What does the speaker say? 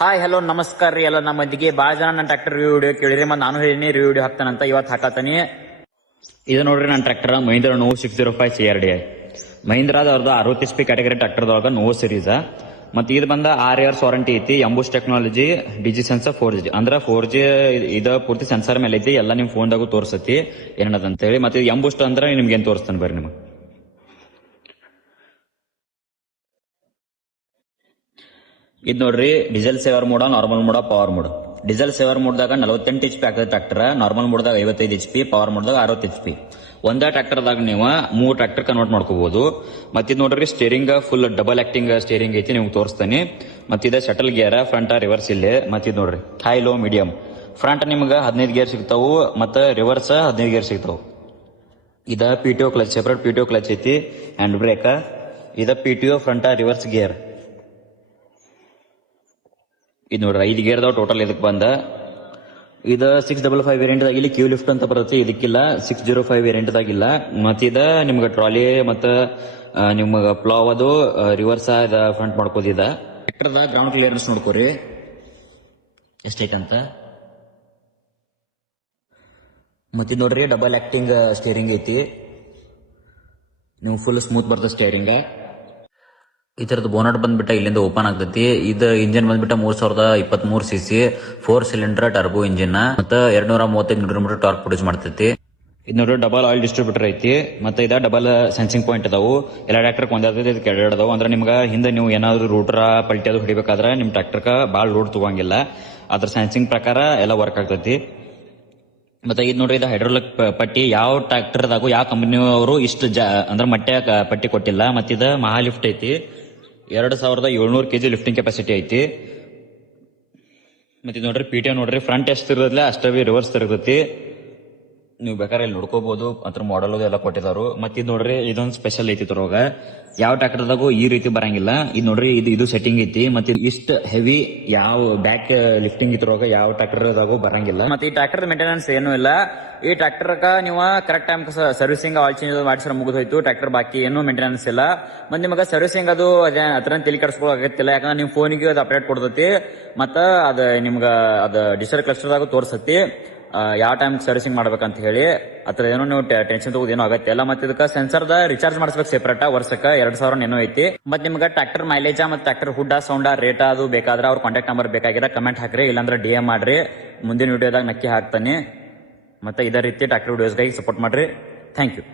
Hi hello ನಮಸ್ಕಾರ ರೀ ಎಲ್ಲ ನಮ್ಮ ಮಂದಿಗೆ ಭಾಳ ಜನ ನನ್ನ ಟ್ರ್ಯಾಕ್ಟರ್ ರಿವ್ಯೂ ವಿಡಿಯೋ ಕೇಳಿರಿ ಮತ್ತೆ ನಾನು ಹೇಳಿನಿ ರಿವ್ಯೂ ವಿಡಿಯೋ ಹಾಕ್ತಾನಂತ ಇವತ್ತು ಹಾಕತ್ತಾನೆ. ಇದು ನೋಡ್ರಿ ನನ್ನ ಟ್ರ್ಯಾಕ್ಟರ್ ಮಹೀಂದ್ರ ನೋ 605 CRDI ಮಹೀಂದ್ರಾದ ಅವ್ರದ್ದು 60 HP ಕ್ಯಾಟಗರಿ ಟ್ರ್ಯಾಕ್ಟರ್ದೊಳಗ ನೋ ಸೀರೀಸ್. ಮತ್ತೆ ಇದು ಬಂದ 6 years ವಾರಂಟಿ ಐತಿ. ಎಂಬುಸ್ ಟೆಕ್ನಾಲಜಿ ಡಿಜಿ ಸೆನ್ಸರ್ 4G ಅಂದ್ರೆ 4G ಇದು ಪೂರ್ತಿ ಸೆನ್ಸರ್ ಮೇಲೆ ಐತಿ. ಎಲ್ಲ ನಿಮ್ ಫೋನ್ದಾಗೂ ತೋರಿಸತಿ ಏನದಂತ ಹೇಳಿ. ಮತ್ತೆ ಎಂಬುಸ್ಟ್ ಅಂದ್ರೆ ನಿಮ್ಗೆ ಏನ್ ತೋರಿಸ್ತಾನೆ ಬರ್ರಿ ನಿಮಗೆ. ಇದು ನೋಡ್ರಿ diesel saver mode, normal mode, power mode. Diesel saver ಮೋಡ್ದಾಗ 48 HP ಆಗ್ತದೆ ಟ್ರಾಕ್ಟರ್, ನಾರ್ಮಲ್ ಮೋಡ್ದಾಗ 55 HP, ಪವರ್ ಮೋಡ್ದಾಗ 60 HP. ಒಂದೇ ಟ್ರಾಕ್ಟರ್ದಾಗ ನೀವು 3 ಟ್ರಾಕ್ಟರ್ ಕನ್ವರ್ಟ್ ಮಾಡ್ಕೋಬಹುದು. ಮತ್ತಿದ್ ನೋಡ್ರಿ steering full double acting steering ಐತಿ, ನಿಮ್ಗೆ ತೋರಿಸ್ತಾನೆ. ಮತ್ತಿದ ಶಟಲ್ ಗೇರ್, ಫ್ರಂಟ್ ರಿವರ್ಸ್ ಇಲ್ಲೇ. ಮತ್ತಿದ್ ನೋಡ್ರಿ ಹೈ ಲೋ ಮೀಡಿಯಂ. ಫ್ರಂಟ್ ನಿಮ್ಗೆ 15 ಗೇರ್ ಸಿಗ್ತಾವು, ಮತ್ತೆ ರಿವರ್ಸ್ 15 ಗೇರ್ ಸಿಗ್ತಾವು. ಇದ PTO clutch, separate PTO clutch ಐತಿ, ಹ್ಯಾಂಡ್ ಬ್ರೇಕ್. ಇದ PTO ಫ್ರಂಟ್ ರಿವರ್ಸ್ ಗೇರ್. ಇದು ನೋಡ್ರಿ 5 ಗೇರ್ದಾವ್ ಟೋಟಲ್. ಇದಕ್ಕೆ ಬಂದ ಇದು 655 ವೇರಿಯಂಟ್ ದಾಗಿಲ್ಲ, ಕ್ಯೂ ಲಿಫ್ಟ್ ಅಂತ ಬರುತ್ತೆ, ಇದಕ್ಕಿಲ್ಲ. 605 ವೇರಿಯಂಟ್ ದಾಗಿಲ್ಲ. ಮತ್ತಿದ ನಿಮ್ಗೆ ಟ್ರಾಲಿ ಮತ್ತೆ ನಿಮ್ಗೆ ಪ್ಲಾವ್ ಅದು ರಿವರ್ಸ್ ಫ್ರಂಟ್ ಮಾಡ್ಕೋದಿದ. ಟ್ರ್ಯಾಕ್ಟರ್ದ ಗ್ರೌಂಡ್ ಕ್ಲಿಯರೆನ್ಸ್ ನೋಡ್ಕೋರಿ ಎಷ್ಟೈತಂತ. ಮತ್ತೆ ನೋಡ್ರಿ ಡಬಲ್ ಆಕ್ಟಿಂಗ್ ಸ್ಟೇರಿಂಗ್ ಐತಿ, ನೀವು ಫುಲ್ ಸ್ಮೂತ್ ಬರ್ತದೆ ಸ್ಟೇರಿಂಗ್. ಈ ತರದ್ದು ಬೋನಟ್ ಬಂದ್ಬಿಟ್ಟ ಇಲ್ಲಿಂದ ಓಪನ್ ಆಗ್ತೈತಿ. ಇದು ಇಂಜಿನ್ ಬಂದ್ಬಿಟ್ಟ 3023 cc 4 ಸಿಲಿಂಡರ್ ಟರ್ಬೋ ಇಂಜಿನ್, ಮತ್ತೆ 235 Nm ಟಾರ್ಕ್ ಪ್ರೊಡ್ಯೂಸ್ ಮಾಡ್ತೈತಿ. ಇದು ನೋಡ್ರಿ ಡಬಲ್ ಆಯಿಲ್ ಡಿಸ್ಟ್ರಿಬ್ಯೂಟರ್ ಐತಿ. ಮತ್ತೆ ಇದ ಡಬಲ್ ಸೆನ್ಸಿಂಗ್ ಪಾಯಿಂಟ್ ಅದಾವು. ಎಲ್ಲ ಟ್ರ್ಯಾಕ್ಟರ್ ಒಂದಾದ ಇದಕ್ಕೆ ಎರಡು ಅದಾವು. ಅಂದ್ರೆ ನಿಮ್ಗೆ ಹಿಂದೆ ನೀವು ಏನಾದ್ರು ರೂಟರ್ ಪಲ್ಟಿ ಅದು ಹೊಡಿಬೇಕಾದ್ರೆ ನಿಮ್ ಟ್ರ್ಯಾಕ್ಟರ್ ಬಾಳ ಲೋಡ್ ತಗೋಂಗಿಲ್ಲ. ಅದ್ರ ಸೆನ್ಸಿಂಗ್ ಪ್ರಕಾರ ಎಲ್ಲ ವರ್ಕ್ ಆಗ್ತೈತಿ. ಮತ್ತೆ ಇದು ನೋಡ್ರಿ ಇದು ಹೈಡ್ರೋಲಿಕ್ ಪಟ್ಟಿ. ಯಾವ ಟ್ರ್ಯಾಕ್ಟರ್ದಾಗು ಯಾವ ಕಂಪನಿಯವರು ಇಷ್ಟು ಅಂದ್ರೆ ಮಟ್ಟೆ ಪಟ್ಟಿ ಕೊಟ್ಟಿಲ್ಲ. ಮತ್ತಿದ ಮಹಾ ಲಿಫ್ಟ್ ಐತಿ, 2700 kg ಲಿಫ್ಟಿಂಗ್ ಕೆಪಾಸಿಟಿ ಐತಿ. ಮತ್ತೆ ನೋಡ್ರಿ PTO ನೋಡ್ರಿ ಫ್ರಂಟ್ ಎಷ್ಟು ಇರೋದಿಲ್ಲ ಅಷ್ಟೇ ರಿವರ್ಸ್ ತಿರುಗತಿ. ನೀವು ಬೇಕಾದ್ರೆ ಇಲ್ಲಿ ನೋಡ್ಕೋಬಹುದು, ಅದ್ರ ಮಾಡಲ್ ಎಲ್ಲ ಕೊಟ್ಟಿದಾರು. ಮತ್ತೆ ಇದು ನೋಡ್ರಿ ಇದೊಂದು ಸ್ಪೆಷಲ್ ಐತಿ ಇದ್ರೊಳಗ. ಯಾವ ಟ್ರ್ಯಾಕ್ಟರ್ದಾಗೂ ಈ ರೀತಿ ಬರಂಗಿಲ್ಲ. ಇದು ನೋಡ್ರಿ ಇದು ಸೆಟ್ಟಿಂಗ್ ಐತಿ. ಮತ್ತೆ ಇಷ್ಟ ಹೆವಿ ಯಾವ ಬ್ಯಾಕ್ ಲಿಫ್ಟಿಂಗ್ ಇದ್ರೊಳಗ ಯಾವ ಟ್ರ್ಯಾಕ್ಟರ್ದಾಗೂ ಬರಂಗಿಲ್ಲ. ಮತ್ತೆ ಈ ಟ್ರ್ಯಾಕ್ಟರ್ ಮೇಂಟೆನೆನ್ಸ್ ಏನೂ ಇಲ್ಲ. ಈ ಟ್ರ್ಯಾಕ್ಟರ್ ನೀವು correct time servicing oil change ಮಾಡಿಸಿದ್ರೆ ಮುಗಿದೋಯ್ತು. ಟ್ರ್ಯಾಕ್ಟರ್ ಬಾಕಿ ಏನು ಮೇಂಟೆನೆನ್ಸ್ ಇಲ್ಲ. ಮತ್ತೆ ನಿಮಗೆ ಸರ್ವಿಸಿಂಗ್ ಅದು ಅದ್ರ ತಲೆ ಕೆಡಿಸ್ಕೊಳ್ಳೋಕಾಗತ್ತಿಲ್ಲ, ಯಾಕಂದ್ರೆ ನಿಮ್ ಫೋನಿಗೆ ಅದು ಅಪ್ಡೇಟ್ ಕೊಡ್ತೈತಿ. ಮತ್ತ ಅದ ನಿಮ್ಗ ಅದ ಡಿಜಿಟಲ್ ಕ್ಲಸ್ಟರ್ದಾಗ ತೋರಿಸತಿ ಯಾವ ಟೈಮ್ ಸರ್ವಿಸಿಂಗ್ ಮಾಡ್ಬೇಕಂತ ಹೇಳಿ. ಅದ್ರ ಏನೋ ನೀವು ಟೆನ್ಷನ್ ತಗೋದು ಏನೋ ಆಗತ್ತೆ ಎಲ್ಲ. ಮತ್ತೆ ಇದಕ್ಕೆ ಸೆನ್ಸರ್ದ ರಿಚಾರ್ಜ್ ಮಾಡಿಸ್ಬೇಕು ಸೆಪರೇಟ್, ವರ್ಷಕ್ಕೆ 2000 ಏನೋ ಐತಿ. ಮತ್ತೆ ನಿಮ್ಗೆ ಟ್ರ್ಯಾಕ್ಟರ್ ಮೈಲೇಜ್ ಮತ್ತೆ ಟ್ರ್ಯಾಕ್ಟರ್ ಹುಡ್ಡ ಸೌಂಡ ರೇಟ್ ಅದು ಬೇಕಾದ್ರೆ ಅವ್ರ ಕಾಂಟ್ಯಾಕ್ಟ್ ನಂಬರ್ ಬೇಕಾಗಿರ ಕಮೆಂಟ್ ಹಾಕ್ರಿ, ಇಲ್ಲಾಂದ್ರೆ DM ಮಾಡ್ರಿ. ಮುಂದಿನ ವಿಡಿಯೋದಾಗ ನಕ್ಕಿ ಹಾಕ್ತಾನೆ. ಮತ್ತೆ ಇದೇ ರೀತಿ ಟ್ರ್ಯಾಕ್ಟರ್ ವಿಡಿಯೋಸ್ಗಾಗಿ ಸಪೋರ್ಟ್ ಮಾಡ್ರಿ. Thank you.